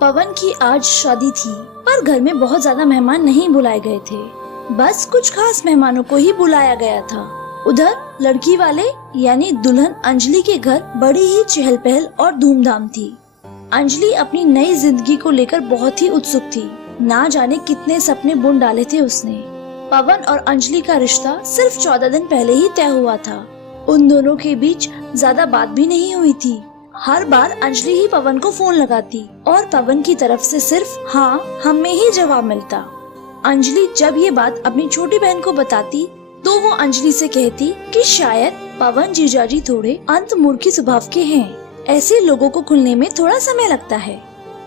पवन की आज शादी थी, पर घर में बहुत ज्यादा मेहमान नहीं बुलाए गए थे। बस कुछ खास मेहमानों को ही बुलाया गया था। उधर लड़की वाले यानी दुल्हन अंजलि के घर बड़ी ही चहल पहल और धूमधाम थी। अंजलि अपनी नई जिंदगी को लेकर बहुत ही उत्सुक थी। ना जाने कितने सपने बुन डाले थे उसने। पवन और अंजलि का रिश्ता सिर्फ 14 दिन पहले ही तय हुआ था। उन दोनों के बीच ज्यादा बात भी नहीं हुई थी। हर बार अंजलि ही पवन को फोन लगाती और पवन की तरफ से सिर्फ हाँ हमें ही जवाब मिलता। अंजलि जब ये बात अपनी छोटी बहन को बताती तो वो अंजलि से कहती कि शायद पवन जीजाजी थोड़े अंतर्मुखी स्वभाव के हैं। ऐसे लोगों को खुलने में थोड़ा समय लगता है।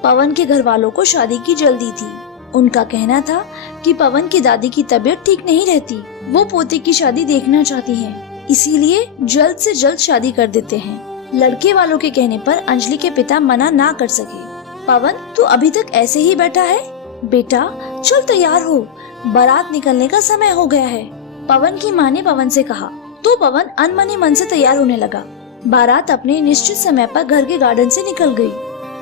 पवन के घर वालों को शादी की जल्दी थी। उनका कहना था कि पवन की दादी की तबीयत ठीक नहीं रहती। वो पोते की शादी देखना चाहती हैं, इसीलिए जल्द से जल्द शादी कर देते हैं। लड़के वालों के कहने पर अंजलि के पिता मना ना कर सके। पवन तू अभी तक ऐसे ही बैठा है? बेटा चल तैयार हो, बारात निकलने का समय हो गया है। पवन की माँ ने पवन से कहा तो पवन अनमने मन से तैयार होने लगा। बारात अपने निश्चित समय पर घर के गार्डन से निकल गई।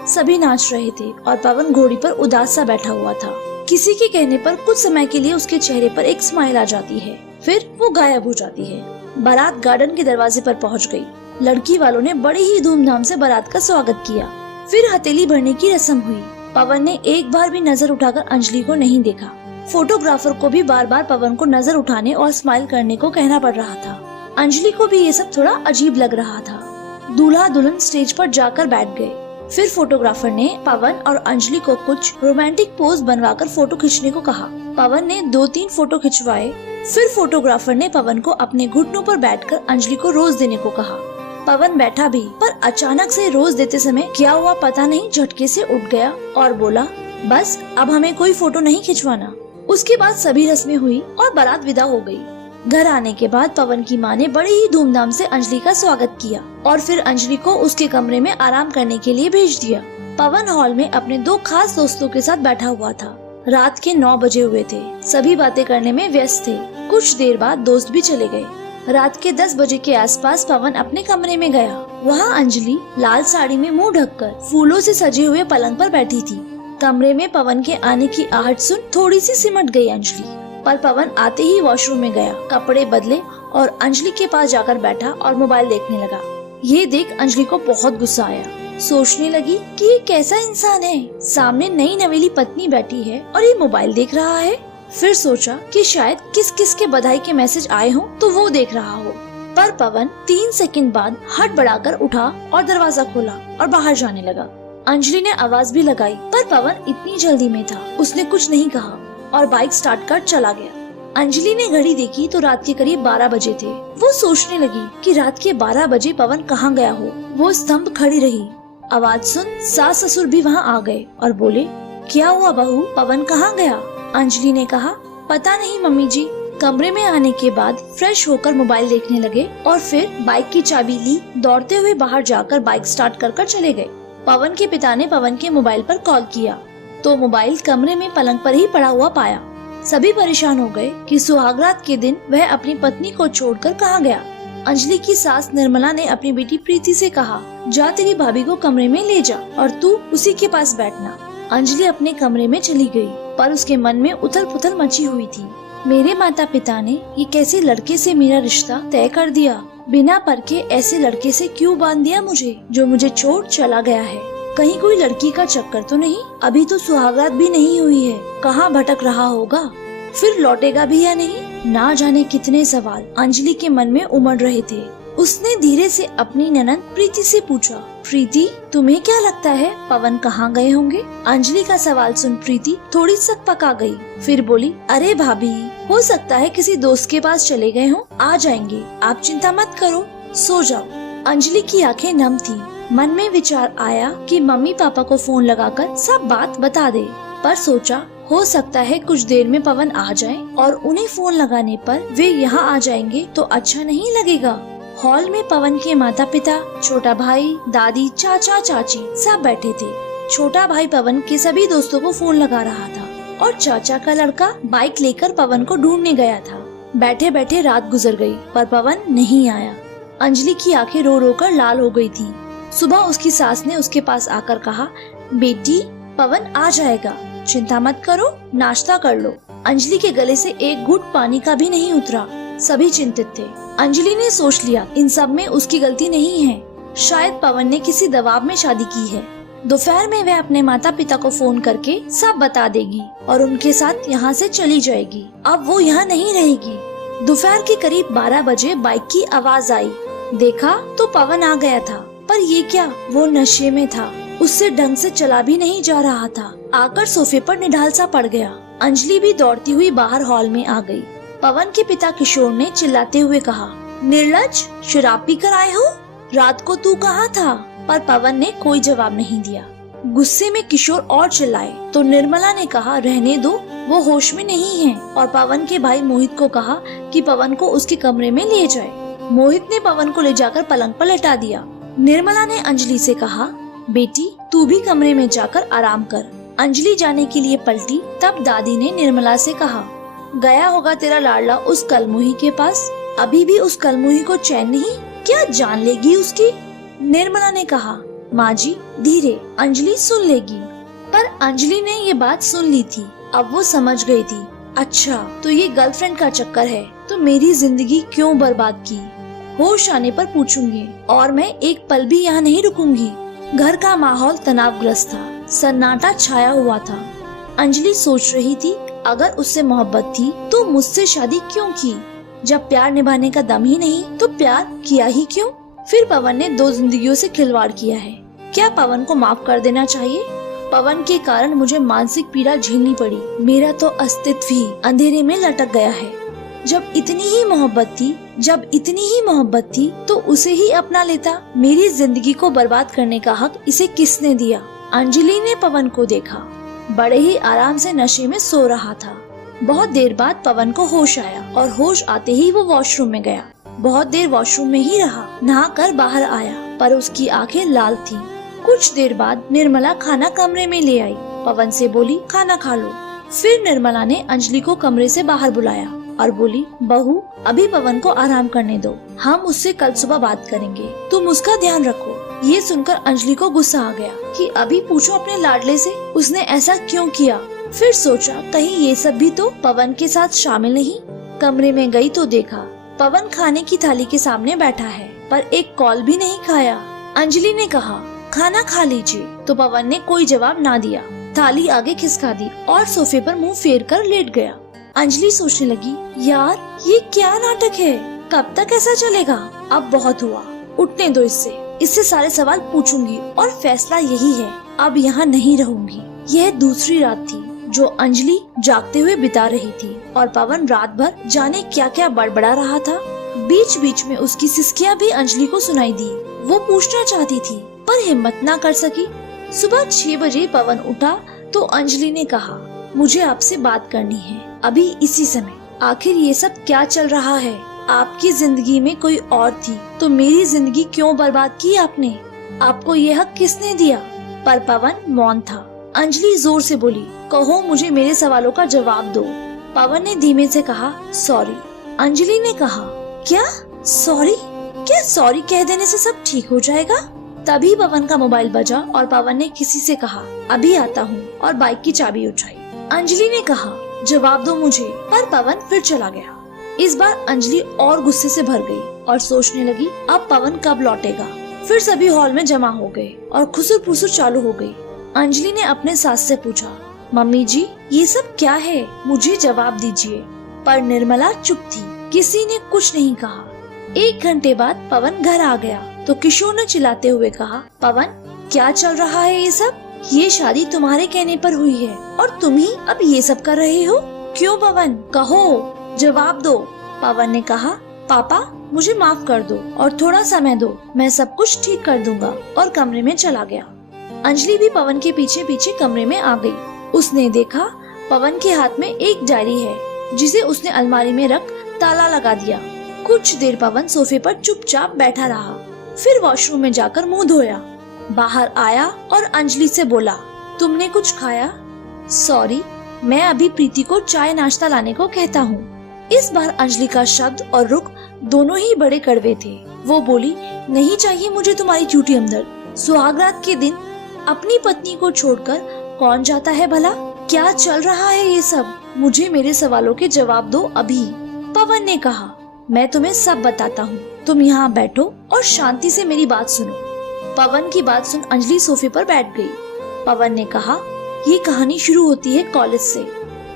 सभी नाच रहे थे और पवन घोड़ी पर उदास सा बैठा हुआ था। किसी के कहने पर कुछ समय के लिए उसके चेहरे पर एक स्माइल आ जाती है, फिर वो गायब हो जाती है। बारात गार्डन के दरवाजे पर पहुंच गई। लड़की वालों ने बड़े ही धूमधाम से बारात का स्वागत किया। फिर हथेली भरने की रस्म हुई। पवन ने एक बार भी नजर उठाकर अंजलि को नहीं देखा। फोटोग्राफर को भी बार बार पवन को नजर उठाने और स्माइल करने को कहना पड़ रहा था। अंजलि को भी ये सब थोड़ा अजीब लग रहा था। दूल्हा दुल्हन स्टेज पर जाकर बैठ गए। फिर फोटोग्राफर ने पवन और अंजलि को कुछ रोमांटिक पोज बनवाकर फोटो खींचने को कहा। पवन ने 2-3 फोटो खिंचवाए। फिर फोटोग्राफर ने पवन को अपने घुटनों पर बैठकर अंजलि को रोज देने को कहा। पवन बैठा भी, पर अचानक से रोज देते समय क्या हुआ पता नहीं, झटके से उठ गया और बोला बस अब हमें कोई फोटो नहीं खिंचवाना। उसके बाद सभी रस्में हुई और बारात विदा हो गई। घर आने के बाद पवन की माँ ने बड़े ही धूमधाम से अंजलि का स्वागत किया और फिर अंजलि को उसके कमरे में आराम करने के लिए भेज दिया। पवन हॉल में अपने 2 खास दोस्तों के साथ बैठा हुआ था। रात के 9 बजे हुए थे। सभी बातें करने में व्यस्त थे। कुछ देर बाद दोस्त भी चले गए। रात के 10 बजे के आसपास पवन अपने कमरे में गया। वहाँ अंजलि लाल साड़ी में मुंह ढककर फूलों से सजे हुए पलंग पर बैठी थी। कमरे में पवन के आने की आहट सुन थोड़ी सी सिमट गई अंजलि, पर पवन आते ही वॉशरूम में गया, कपड़े बदले और अंजलि के पास जाकर बैठा और मोबाइल देखने लगा। ये देख अंजलि को बहुत गुस्सा आया। सोचने लगी कि ये कैसा इंसान है, सामने नई नवेली पत्नी बैठी है और ये मोबाइल देख रहा है। फिर सोचा कि शायद किस किस के बधाई के मैसेज आए हों तो वो देख रहा हो। पर पवन 3 सेकंड बाद हड़बड़ाकर उठा और दरवाजा खोला और बाहर जाने लगा। अंजलि ने आवाज भी लगाई, पर पवन इतनी जल्दी में था, उसने कुछ नहीं कहा और बाइक स्टार्ट कर चला गया। अंजलि ने घड़ी देखी तो रात के करीब 12 बजे थे। वो सोचने लगी कि रात के 12 बजे पवन कहाँ गया हो। वो स्तंभ खड़ी रही। आवाज सुन सास ससुर भी वहाँ आ गए और बोले क्या हुआ बहू, पवन कहाँ गया? अंजलि ने कहा पता नहीं मम्मी जी। कमरे में आने के बाद फ्रेश होकर मोबाइल देखने लगे और फिर बाइक की चाबी ली, दौड़ते हुए बाहर जाकर बाइक स्टार्ट कर चले गए। पवन के पिता ने पवन के मोबाइल पर कॉल किया तो मोबाइल कमरे में पलंग पर ही पड़ा हुआ पाया। सभी परेशान हो गए कि सुहागरात के दिन वह अपनी पत्नी को छोड़कर कहाँ गया। अंजलि की सास निर्मला ने अपनी बेटी प्रीति से कहा जा तेरी भाभी को कमरे में ले जा और तू उसी के पास बैठना। अंजलि अपने कमरे में चली गई, पर उसके मन में उथल पुथल मची हुई थी। मेरे माता पिता ने ये कैसे लड़के से मेरा रिश्ता तय कर दिया, बिना परखे ऐसे लड़के से क्यों बांध दिया मुझे, जो मुझे छोड़ चला गया है। कहीं कोई लड़की का चक्कर तो नहीं? अभी तो सुहागरात भी नहीं हुई है, कहाँ भटक रहा होगा, फिर लौटेगा भी या नहीं? ना जाने कितने सवाल अंजलि के मन में उमड़ रहे थे। उसने धीरे से अपनी ननद प्रीति से पूछा प्रीति तुम्हें क्या लगता है पवन कहाँ गए होंगे? अंजलि का सवाल सुन प्रीति थोड़ी सकपका गई, फिर बोली अरे भाभी हो सकता है किसी दोस्त के पास चले गए हों, आ जाएंगे, आप चिंता मत करो, सो जाओ। अंजलि की आंखें नम थी। मन में विचार आया कि मम्मी पापा को फोन लगाकर सब बात बता दे, पर सोचा हो सकता है कुछ देर में पवन आ जाए और उन्हें फोन लगाने पर वे यहाँ आ जाएंगे तो अच्छा नहीं लगेगा। हॉल में पवन के माता पिता, छोटा भाई, दादी, चाचा, चाची सब बैठे थे। छोटा भाई पवन के सभी दोस्तों को फोन लगा रहा था और चाचा का लड़का बाइक लेकर पवन को ढूंढने गया था। बैठे बैठे रात गुजर गई, पर पवन नहीं आया। अंजलि की आंखें रो रो कर लाल हो गई थी। सुबह उसकी सास ने उसके पास आकर कहा बेटी पवन आ जाएगा, चिंता मत करो, नाश्ता कर लो। अंजलि के गले से एक घूंट पानी का भी नहीं उतरा। सभी चिंतित थे। अंजलि ने सोच लिया इन सब में उसकी गलती नहीं है, शायद पवन ने किसी दबाव में शादी की है। दोपहर में वह अपने माता पिता को फोन करके सब बता देगी और उनके साथ यहाँ से चली जाएगी। अब वो यहाँ नहीं रहेगी। दोपहर के करीब 12 बजे बाइक की आवाज आई। देखा तो पवन आ गया था, पर ये क्या, वो नशे में था, उससे ढंग से चला भी नहीं जा रहा था। आकर सोफे पर निढाल सा पड़ गया। अंजलि भी दौड़ती हुई बाहर हॉल में आ गई। पवन के पिता किशोर ने चिल्लाते हुए कहा, निर्लज, शराब पी कर आए हो? रात को तू कहाँ था? पर पवन ने कोई जवाब नहीं दिया। गुस्से में किशोर और चिल्लाए तो निर्मला ने कहा, रहने दो, वो होश में नहीं है। और पवन के भाई मोहित को कहा कि पवन को उसके कमरे में ले जाए। मोहित ने पवन को ले जाकर पलंग पर लेटा दिया। निर्मला ने अंजलि से कहा, बेटी तू भी कमरे में जाकर आराम कर। अंजलि जाने के लिए पलटी, तब दादी ने निर्मला से कहा, गया होगा तेरा लाडला उस कलमुही के पास, अभी भी उस कलमुही को चैन नहीं, क्या जान लेगी उसकी? निर्मला ने कहा, माँ जी धीरे, अंजलि सुन लेगी। पर अंजलि ने ये बात सुन ली थी। अब वो समझ गई थी, अच्छा तो ये गर्लफ्रेंड का चक्कर है, तो मेरी जिंदगी क्यों बर्बाद की। होश आने पर पूछूंगी और मैं एक पल भी यहाँ नहीं रुकूंगी। घर का माहौल तनावग्रस्त था, सन्नाटा छाया हुआ था। अंजलि सोच रही थी, अगर उससे मोहब्बत थी तो मुझसे शादी क्यों की? जब प्यार निभाने का दम ही नहीं तो प्यार किया ही क्यों? फिर पवन ने 2 जिंदगियों से खिलवाड़ किया है, क्या पवन को माफ कर देना चाहिए? पवन के कारण मुझे मानसिक पीड़ा झेलनी पड़ी, मेरा तो अस्तित्व ही अंधेरे में लटक गया है। जब इतनी ही मोहब्बत थी तो उसे ही अपना लेता। मेरी जिंदगी को बर्बाद करने का हक इसे किसने दिया? अंजलि ने पवन को देखा, बड़े ही आराम से नशे में सो रहा था। बहुत देर बाद पवन को होश आया और होश आते ही वो वॉशरूम में गया। बहुत देर वॉशरूम में ही रहा, नहाकर बाहर आया, पर उसकी आंखें लाल थीं। कुछ देर बाद निर्मला खाना कमरे में ले आई। पवन से बोली, खाना खा लो। फिर निर्मला ने अंजलि को कमरे से बाहर बुलाया और बोली, बहू अभी पवन को आराम करने दो, हम उससे कल सुबह बात करेंगे, तुम उसका ध्यान रखो। ये सुनकर अंजलि को गुस्सा आ गया कि अभी पूछो अपने लाडले से उसने ऐसा क्यों किया। फिर सोचा कहीं ये सब भी तो पवन के साथ शामिल नहीं। कमरे में गई तो देखा पवन खाने की थाली के सामने बैठा है, पर एक कॉल भी नहीं खाया। अंजलि ने कहा, खाना खा लीजिए, तो पवन ने कोई जवाब ना दिया। थाली आगे खिसका दी और सोफे पर मुंह फेर कर लेट गया। अंजलि सोचने लगी, यार ये क्या नाटक है, कब तक ऐसा चलेगा? अब बहुत हुआ, उठने दो इससे सारे सवाल पूछूंगी और फैसला यही है, अब यहाँ नहीं रहूंगी। यह दूसरी रात थी जो अंजलि जागते हुए बिता रही थी और पवन रात भर जाने क्या क्या बड़बड़ा रहा था। बीच बीच में उसकी सिसकियां भी अंजलि को सुनाई दी। वो पूछना चाहती थी पर हिम्मत ना कर सकी। सुबह 6 बजे पवन उठा तो अंजलि ने कहा, मुझे आपसे बात करनी है, अभी इसी समय। आखिर ये सब क्या चल रहा है? आपकी जिंदगी में कोई और थी तो मेरी जिंदगी क्यों बर्बाद की आपने? आपको ये हक किसने दिया? पर पवन मौन था। अंजलि जोर से बोली, कहो मुझे मेरे सवालों का जवाब दो। पवन ने धीमे से कहा, सॉरी। अंजलि ने कहा, क्या सॉरी? क्या सॉरी कह देने से सब ठीक हो जाएगा? तभी पवन का मोबाइल बजा और पवन ने किसी से कहा, अभी आता हूँ, और बाइक की चाबी उठाई। अंजलि ने कहा, जवाब दो मुझे, पर पवन फिर चला गया। इस बार अंजलि और गुस्से से भर गई और सोचने लगी, अब पवन कब लौटेगा। फिर सभी हॉल में जमा हो गए और खुसुर फुसुर चालू हो गई। अंजलि ने अपने सास से पूछा, मम्मी जी ये सब क्या है, मुझे जवाब दीजिए। पर निर्मला चुप थी, किसी ने कुछ नहीं कहा। 1 घंटे बाद पवन घर आ गया तो किशोर ने चिल्लाते हुए कहा, पवन क्या चल रहा है ये सब? ये शादी तुम्हारे कहने पर हुई है और तुम ही अब ये सब कर रहे हो, क्यों पवन? कहो, जवाब दो। पवन ने कहा, पापा मुझे माफ कर दो और थोड़ा समय दो, मैं सब कुछ ठीक कर दूंगा, और कमरे में चला गया। अंजलि भी पवन के पीछे पीछे कमरे में आ गई। उसने देखा पवन के हाथ में एक डायरी है जिसे उसने अलमारी में रख ताला लगा दिया। कुछ देर पवन सोफे पर चुपचाप बैठा रहा, फिर वॉशरूम में जाकर मुंह धोया। बाहर आया और अंजलि से बोला, तुमने कुछ खाया? सॉरी, मैं अभी प्रीति को चाय नाश्ता लाने को कहता हूँ। इस बार अंजलि का शब्द और रुख दोनों ही बड़े कड़वे थे। वो बोली, नहीं चाहिए मुझे तुम्हारी झूठी हमदर्द। सुहागरात के दिन अपनी पत्नी को छोड़कर कौन जाता है भला? क्या चल रहा है ये सब? मुझे मेरे सवालों के जवाब दो अभी। पवन ने कहा, मैं तुम्हें सब बताता हूँ, तुम यहाँ बैठो और शांति से मेरी बात सुनो। पवन की बात सुन अंजलि सोफे पर बैठ गई। पवन ने कहा, ये कहानी शुरू होती है कॉलेज से।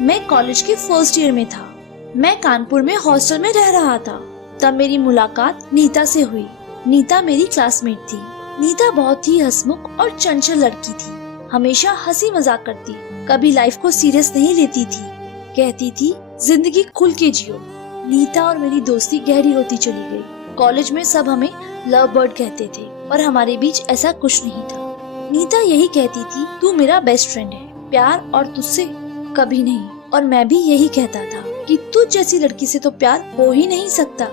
मैं कॉलेज के फर्स्ट ईयर में था। मैं कानपुर में हॉस्टल में रह रहा था। तब मेरी मुलाकात नीता से हुई। नीता मेरी क्लासमेट थी। नीता बहुत ही हंसमुख और चंचल लड़की थी। हमेशा हंसी मजाक करती, कभी लाइफ को सीरियस नहीं लेती थी। कहती थी जिंदगी खुल के जियो। नीता और मेरी दोस्ती गहरी होती चली गई। कॉलेज में सब हमें लव बर्ड कहते थे, पर हमारे बीच ऐसा कुछ नहीं था। नीता यही कहती थी, तू मेरा बेस्ट फ्रेंड है, प्यार और तुझसे कभी नहीं। और मैं भी यही कहता था कि तुझ जैसी लड़की से तो प्यार हो ही नहीं सकता।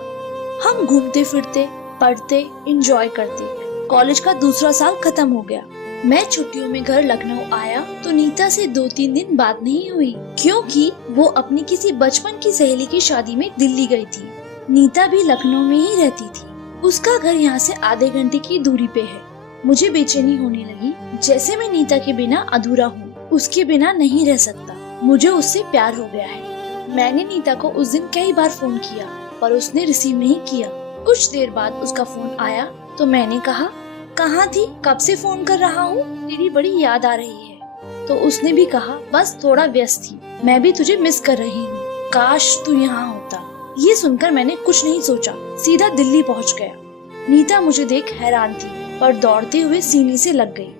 हम घूमते फिरते, पढ़ते, एंजॉय करते। कॉलेज का दूसरा साल खत्म हो गया। मैं छुट्टियों में घर लखनऊ आया तो नीता से 2-3 दिन बात नहीं हुई, क्योंकि वो अपनी किसी बचपन की सहेली की शादी में दिल्ली गई थी। नीता भी लखनऊ में ही रहती थी। उसका घर यहाँ से आधे घंटे की दूरी पे है। मुझे बेचैनी होने लगी, जैसे मैं नीता के बिना अधूरा हूँ, उसके बिना नहीं रह सकता। मुझे उससे प्यार हो गया है। मैंने नीता को उस दिन कई बार फोन किया, पर उसने रिसीव नहीं किया। कुछ देर बाद उसका फोन आया तो मैंने कहा, कहाँ थी? कब से फोन कर रहा हूँ, तेरी बड़ी याद आ रही है। तो उसने भी कहा, बस थोड़ा व्यस्त थी, मैं भी तुझे मिस कर रही हूँ, काश तू यहाँ होता। ये सुनकर मैंने कुछ नहीं सोचा, सीधा दिल्ली पहुँच गया। नीता मुझे देख हैरान थी, पर दौड़ते हुए सीने से लग गई।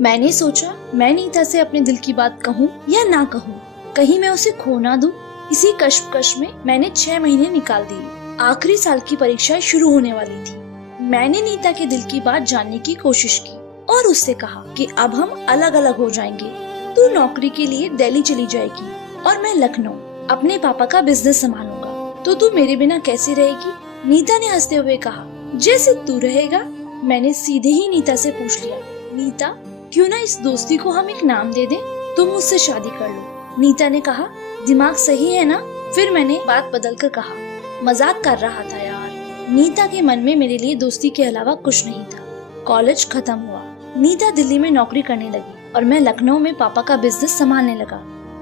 मैंने सोचा, मैं नीता से अपने दिल की बात कहूँ या ना कहूँ, कहीं मैं उसे खो ना दूं। इसी कश्मकश में मैंने 6 महीने निकाल दिए। आखिरी साल की परीक्षाएं शुरू होने वाली थी। मैंने नीता के दिल की बात जानने की कोशिश की और उससे कहा कि अब हम अलग अलग हो जाएंगे। तू नौकरी के लिए दिल्ली चली जाएगी और मैं लखनऊ अपने पापा का बिजनेस संभालूंगा, तो तू मेरे बिना कैसे रहेगी? नीता ने हंसते हुए कहा, जैसे तू रहेगा। मैंने सीधे ही नीता से पूछ लिया, नीता क्यों ना इस दोस्ती को हम एक नाम दे दें, तुम मुझसे शादी कर लो। नीता ने कहा, दिमाग सही है ना? फिर मैंने बात बदल कर कहा, मजाक कर रहा था यार। नीता के मन में मेरे लिए दोस्ती के अलावा कुछ नहीं था। कॉलेज खत्म हुआ। नीता दिल्ली में नौकरी करने लगी और मैं लखनऊ में पापा का बिजनेस संभालने लगा।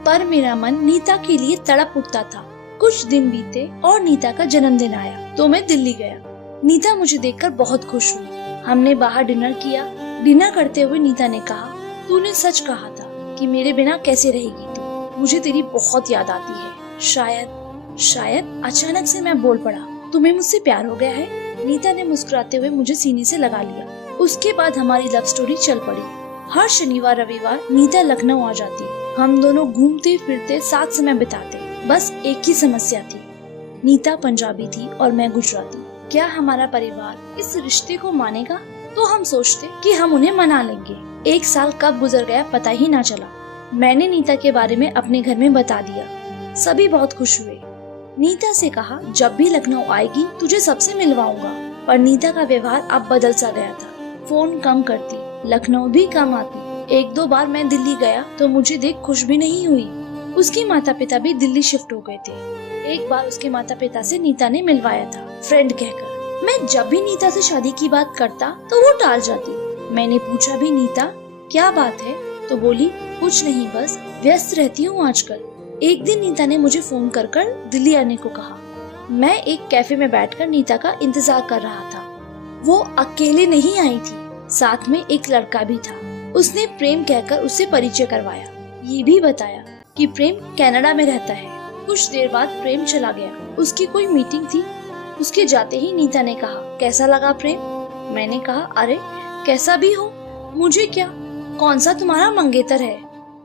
पर मेरा मन नीता के लिए तड़प उठता था। कुछ दिन बीते और नीता का जन्मदिन आया तो मैं दिल्ली गया। नीता मुझे देखकर बहुत खुश हुई। हमने बाहर डिनर किया। डिनर करते हुए नीता ने कहा, तूने सच कहा था कि मेरे बिना कैसे रहेगी तू, मुझे तेरी बहुत याद आती है। शायद अचानक से मैं बोल पड़ा, तुम्हें मुझसे प्यार हो गया है? नीता ने मुस्कुराते हुए मुझे सीने से लगा लिया। उसके बाद हमारी लव स्टोरी चल पड़ी। हर शनिवार रविवार नीता लखनऊ आ जाती। हम दोनों घूमते फिरते साथ समय बिताते। बस एक ही समस्या थी, नीता पंजाबी थी और मैं गुजराती। क्या हमारा परिवार इस रिश्ते को मानेगा? तो हम सोचते कि हम उन्हें मना लेंगे। 1 साल कब गुजर गया पता ही ना चला। मैंने नीता के बारे में अपने घर में बता दिया। सभी बहुत खुश हुए। नीता से कहा, जब भी लखनऊ आएगी तुझे सबसे मिलवाऊंगा। पर नीता का व्यवहार अब बदल सा गया था। फोन कम करती, लखनऊ भी कम आती। 1-2 बार मैं दिल्ली गया तो मुझे देख खुश भी नहीं हुई। उसके माता पिता भी दिल्ली शिफ्ट हो गए थे। एक बार उसके माता पिता से नीता ने मिलवाया था, फ्रेंड कहकर। मैं जब भी नीता से शादी की बात करता तो वो टाल जाती। मैंने पूछा भी, नीता क्या बात है? तो बोली, कुछ नहीं, बस व्यस्त रहती हूँ आजकल। एक दिन नीता ने मुझे फोन कर दिल्ली आने को कहा। मैं एक कैफे में बैठकर नीता का इंतजार कर रहा था। वो अकेले नहीं आई थी, साथ में एक लड़का भी था। उसने प्रेम कहकर उससे परिचय करवाया। ये भी बताया कि प्रेम कनाडा में रहता है। कुछ देर बाद प्रेम चला गया। उसकी कोई मीटिंग थी। उसके जाते ही नीता ने कहा, कैसा लगा प्रेम? मैंने कहा, अरे कैसा भी हो, मुझे क्या, कौन सा तुम्हारा मंगेतर है?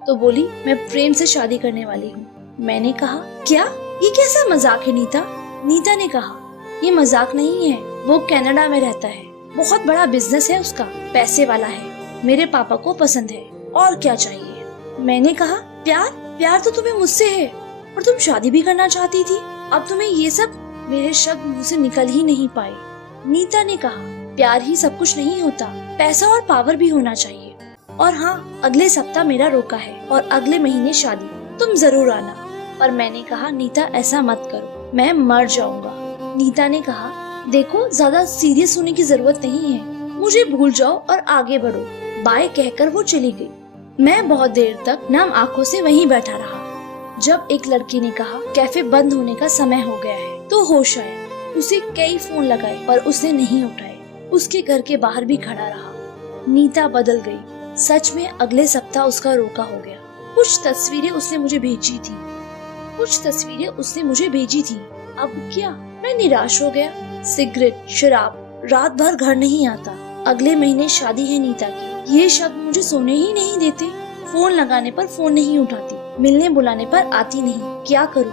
तो बोली, मैं प्रेम से शादी करने वाली हूँ। मैंने कहा, क्या? ये कैसा मजाक है नीता? नीता ने कहा, ये मजाक नहीं है, वो कनाडा में रहता है, बहुत बड़ा बिजनेस है उसका, पैसे वाला है, मेरे पापा को पसंद है, और क्या चाहिए? मैंने कहा, प्यार तो तुम्हें मुझसे है, और तुम शादी भी करना चाहती थी, अब तुम्हें ये सब? मेरे शब्द मुंह से निकल ही नहीं पाए। नीता ने कहा, प्यार ही सब कुछ नहीं होता, पैसा और पावर भी होना चाहिए। और हाँ, अगले सप्ताह मेरा रोका है और अगले महीने शादी, तुम जरूर आना। पर मैंने कहा, नीता ऐसा मत करो, मैं मर जाऊंगा। नीता ने कहा, देखो ज्यादा सीरियस होने की जरूरत नहीं है, मुझे भूल जाओ और आगे बढ़ो, बाय कहकर वो चली गई। मैं बहुत देर तक नम आंखों से वहीं बैठा रहा। जब एक लड़की ने कहा कैफे बंद होने का समय हो गया है तो होश आया। उसे कई फोन लगाए पर उसने नहीं उठाए। उसके घर के बाहर भी खड़ा रहा। नीता बदल गई। सच में अगले सप्ताह उसका रोका हो गया। कुछ तस्वीरें उसने मुझे भेजी थी। अब क्या? मैं निराश हो गया। सिगरेट, शराब, रात भर घर नहीं आता। अगले महीने शादी है नीता की। ये शब्द मुझे सोने ही नहीं देते। फोन लगाने पर फोन नहीं उठाती, मिलने बुलाने पर आती नहीं। क्या करूं?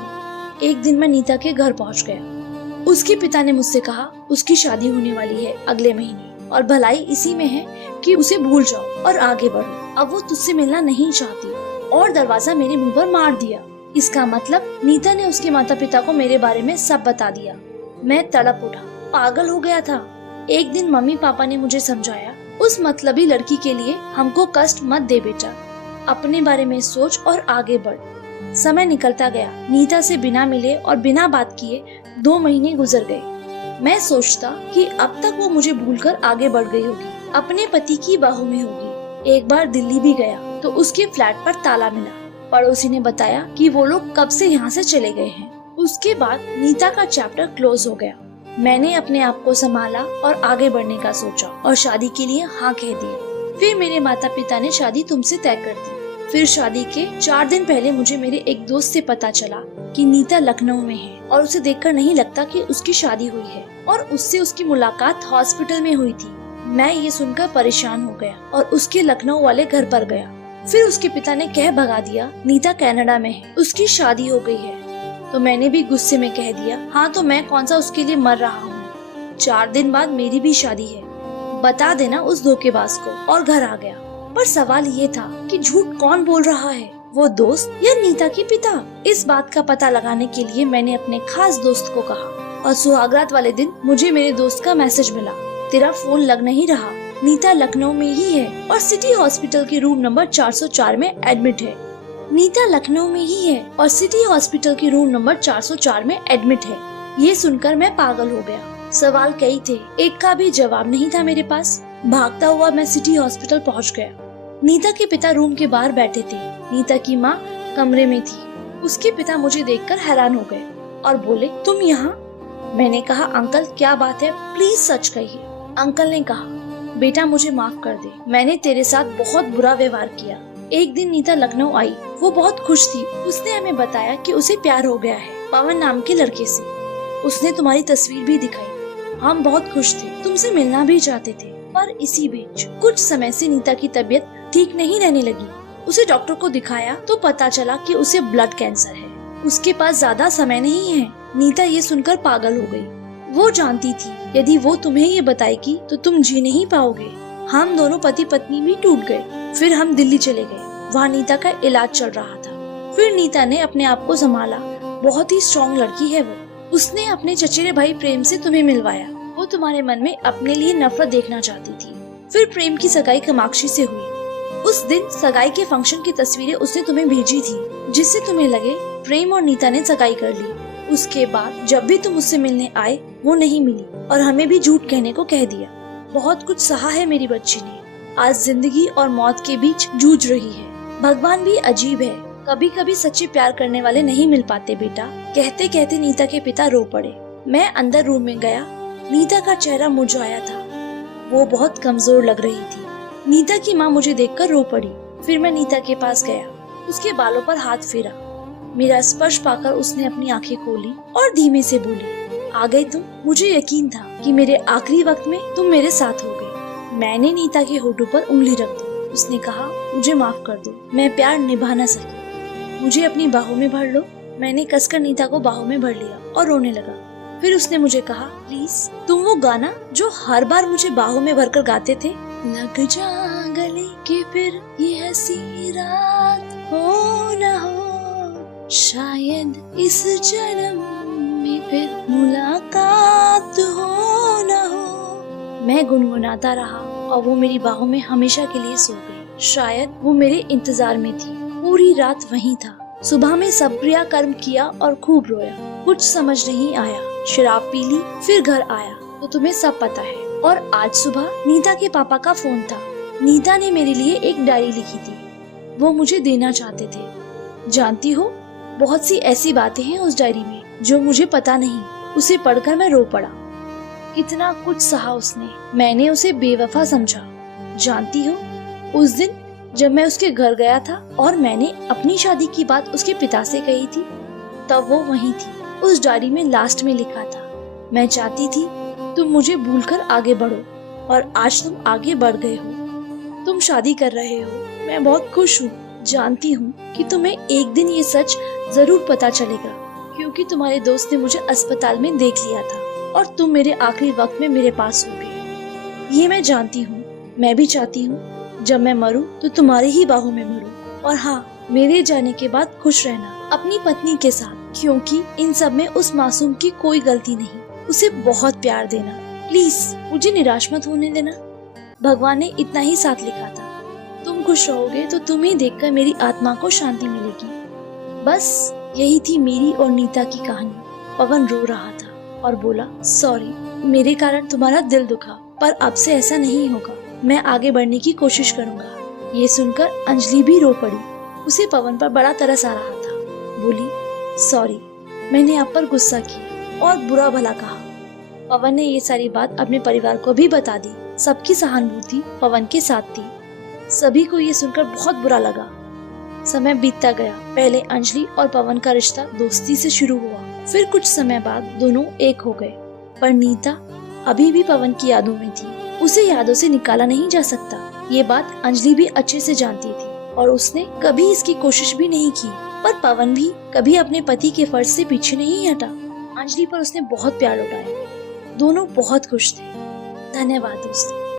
एक दिन मैं नीता के घर पहुंच गया। उसके पिता ने मुझसे कहा उसकी शादी होने वाली है अगले महीने और भलाई इसी में है कि उसे भूल जाओ और आगे बढ़ो। अब वो तुझसे मिलना नहीं चाहती और दरवाजा मेरे मुंह पर मार दिया। इसका मतलब नीता ने उसके माता पिता को मेरे बारे में सब बता दिया। मैं तड़प उठा, पागल हो गया था। एक दिन मम्मी पापा ने मुझे समझाया, उस मतलबी लड़की के लिए हमको कष्ट मत दे बेटा, अपने बारे में सोच और आगे बढ़। समय निकलता गया। नीता से बिना मिले और बिना बात किए 2 महीने गुजर गए। मैं सोचता कि अब तक वो मुझे भूलकर आगे बढ़ गई होगी, अपने पति की बाहों में होगी। एक बार दिल्ली भी गया तो उसके फ्लैट पर ताला मिला। पड़ोसी ने बताया कि वो लोग कब से यहाँ से चले गए हैं। उसके बाद नीता का चैप्टर क्लोज हो गया। मैंने अपने आप को संभाला और आगे बढ़ने का सोचा और शादी के लिए हाँ कह दी। फिर मेरे माता पिता ने शादी तुमसे तय कर दी। फिर शादी के 4 दिन पहले मुझे मेरे एक दोस्त से पता चला कि नीता लखनऊ में है और उसे देखकर नहीं लगता कि उसकी शादी हुई है और उससे उसकी मुलाकात हॉस्पिटल में हुई थी। मैं ये सुनकर परेशान हो गया और उसके लखनऊ वाले घर पर गया। फिर उसके पिता ने कह भगा दिया नीता कनाडा में है, उसकी शादी हो गई है। तो मैंने भी गुस्से में कह दिया हाँ तो मैं कौन सा उसके लिए मर रहा हूँ। 4 दिन बाद मेरी भी शादी है, बता देना उस धोखेबाज को, और घर आ गया। पर सवाल ये था कि झूठ कौन बोल रहा है, वो दोस्त या नीता के पिता। इस बात का पता लगाने के लिए मैंने अपने खास दोस्त को कहा और सुहागरात वाले दिन मुझे मेरे दोस्त का मैसेज मिला, तेरा फोन लग नहीं रहा, नीता लखनऊ में ही है और सिटी हॉस्पिटल के रूम नंबर 404 में एडमिट है। नीता लखनऊ में ही है और सिटी हॉस्पिटल के रूम नंबर 404 में एडमिट है। ये सुनकर मैं पागल हो गया। सवाल कई थे, एक का भी जवाब नहीं था मेरे पास। भागता हुआ मैं सिटी हॉस्पिटल पहुंच गया। नीता के पिता रूम के बाहर बैठे थे। नीता की माँ कमरे में थी। उसके पिता मुझे देखकर हैरान हो गए और बोले, तुम यहाँ? मैंने कहा, अंकल क्या बात है, प्लीज सच कहिए। अंकल ने कहा, बेटा मुझे माफ कर दे, मैंने तेरे साथ बहुत बुरा व्यवहार किया। एक दिन नीता लखनऊ आई, वो बहुत खुश थी। उसने हमें बताया कि उसे प्यार हो गया है पवन नाम के लड़के से। उसने तुम्हारी तस्वीर भी दिखाई। हम बहुत खुश थे, तुमसे मिलना भी चाहते थे। पर इसी बीच कुछ समय से नीता की तबीयत ठीक नहीं रहने लगी। उसे डॉक्टर को दिखाया तो पता चला कि उसे ब्लड कैंसर है। उसके पास ज्यादा समय नहीं है। नीता ये सुनकर पागल हो गई। वो जानती थी यदि वो तुम्हें ये बताएगी तो तुम जी नहीं पाओगे। हम दोनों पति पत्नी भी टूट गए। फिर हम दिल्ली चले गए, वहाँ नीता का इलाज चल रहा था। फिर नीता ने अपने आप को संभाला, बहुत ही स्ट्रॉन्ग लड़की है वो। उसने अपने चचेरे भाई प्रेम से तुम्हें मिलवाया। वो तुम्हारे मन में अपने लिए नफरत देखना चाहती थी। फिर प्रेम की सगाई कामाक्षी से हुई। उस दिन सगाई के फंक्शन की तस्वीरें उसने तुम्हें भेजी थी, जिससे तुम्हें लगे प्रेम और नीता ने सगाई कर ली। उसके बाद जब भी तुम उससे मिलने आए वो नहीं मिली और हमें भी झूठ कहने को कह दिया। बहुत कुछ सहा है मेरी बच्ची ने। आज जिंदगी और मौत के बीच जूझ रही है। भगवान भी अजीब है, कभी कभी सच्चे प्यार करने वाले नहीं मिल पाते बेटा। कहते कहते नीता के पिता रो पड़े। मैं अंदर रूम में गया। नीता का चेहरा मुरझाया था, वो बहुत कमजोर लग रही थी। नीता की माँ मुझे देखकर रो पड़ी। फिर मैं नीता के पास गया, उसके बालों पर हाथ फेरा। मेरा स्पर्श पाकर उसने अपनी आंखें खोली और धीमे से बोली, आ गई तुम। मुझे यकीन था कि मेरे आखिरी वक्त में तुम मेरे साथ हो गए। मैंने नीता के होठों पर उंगली रख दी। उसने कहा, मुझे माफ कर दो, मैं प्यार निभा न सकी, मुझे अपनी बाहों में भर लो। मैंने कसकर नीता को बाहों में भर लिया और रोने लगा। फिर उसने मुझे कहा, प्लीज तुम वो गाना जो हर बार मुझे बाहों में भरकर गाते थे, लग जा गले के फिर ये हंसी रात हो न हो, शायद इस जन्म में फिर मुलाकात हो न हो। मैं गुनगुनाता रहा और वो मेरी बाहों में हमेशा के लिए सो गई। शायद वो मेरे इंतजार में थी। पूरी रात वहीं था। सुबह में सब क्रियाकर्म किया और खूब रोया। कुछ समझ नहीं आया। शराब पी ली, फिर घर आया तो तुम्हें सब पता है। और आज सुबह नीता के पापा का फोन था। नीता ने मेरे लिए एक डायरी लिखी थी, वो मुझे देना चाहते थे। जानती हो, बहुत सी ऐसी बातें हैं उस डायरी में जो मुझे पता नहीं। उसे पढ़कर मैं रो पड़ा। कितना कुछ सहा उसने, मैंने उसे बेवफा समझा। जानती हो, उस दिन जब मैं उसके घर गया था और मैंने अपनी शादी की बात उसके पिता से कही थी, तब वो वहीं थी। उस डायरी में लास्ट में लिखा था, मैं चाहती थी तुम मुझे भूलकर आगे बढ़ो, और आज तुम आगे बढ़ गए हो। तुम शादी कर रहे हो, मैं बहुत खुश हूँ। जानती हूँ कि तुम्हें एक दिन ये सच जरूर पता चलेगा, क्योंकि तुम्हारे दोस्त ने मुझे अस्पताल में देख लिया था और तुम मेरे आखिरी वक्त में मेरे पास होगे। ये मैं जानती हूँ। मैं भी चाहती हूँ जब मैं मरूं तो तुम्हारी ही बाहों में मरूं। और हाँ, मेरे जाने के बाद खुश रहना अपनी पत्नी के साथ, क्योंकि इन सब में उस मासूम की कोई गलती नहीं। उसे बहुत प्यार देना, प्लीज मुझे निराश मत होने देना। भगवान ने इतना ही साथ लिखा था। तुम खुश रहोगे तो तुम्हें देखकर मेरी आत्मा को शांति मिलेगी। बस यही थी मेरी और नीता की कहानी। पवन रो रहा था और बोला, सॉरी, मेरे कारण तुम्हारा दिल दुखा, पर अब से ऐसा नहीं होगा। मैं आगे बढ़ने की कोशिश करूंगा। ये सुनकर अंजलि भी रो पड़ी। उसे पवन पर बड़ा तरस आ रहा था। बोली, सॉरी, मैंने आप पर गुस्सा किया और बुरा भला कहा। पवन ने ये सारी बात अपने परिवार को भी बता दी। सबकी सहानुभूति पवन के साथ थी। सभी को ये सुनकर बहुत बुरा लगा। समय बीतता गया। पहले अंजलि और पवन का रिश्ता दोस्ती से शुरू हुआ, फिर कुछ समय बाद दोनों एक हो गए। पर नीता अभी भी पवन की यादों में थी। उसे यादों से निकाला नहीं जा सकता। ये बात अंजलि भी अच्छे से जानती थी और उसने कभी इसकी कोशिश भी नहीं की। पर पवन भी कभी अपने पति के फर्ज से पीछे नहीं हटा। अंजलि पर उसने बहुत प्यार लुटाया। दोनों बहुत खुश थे। धन्यवाद दोस्तों।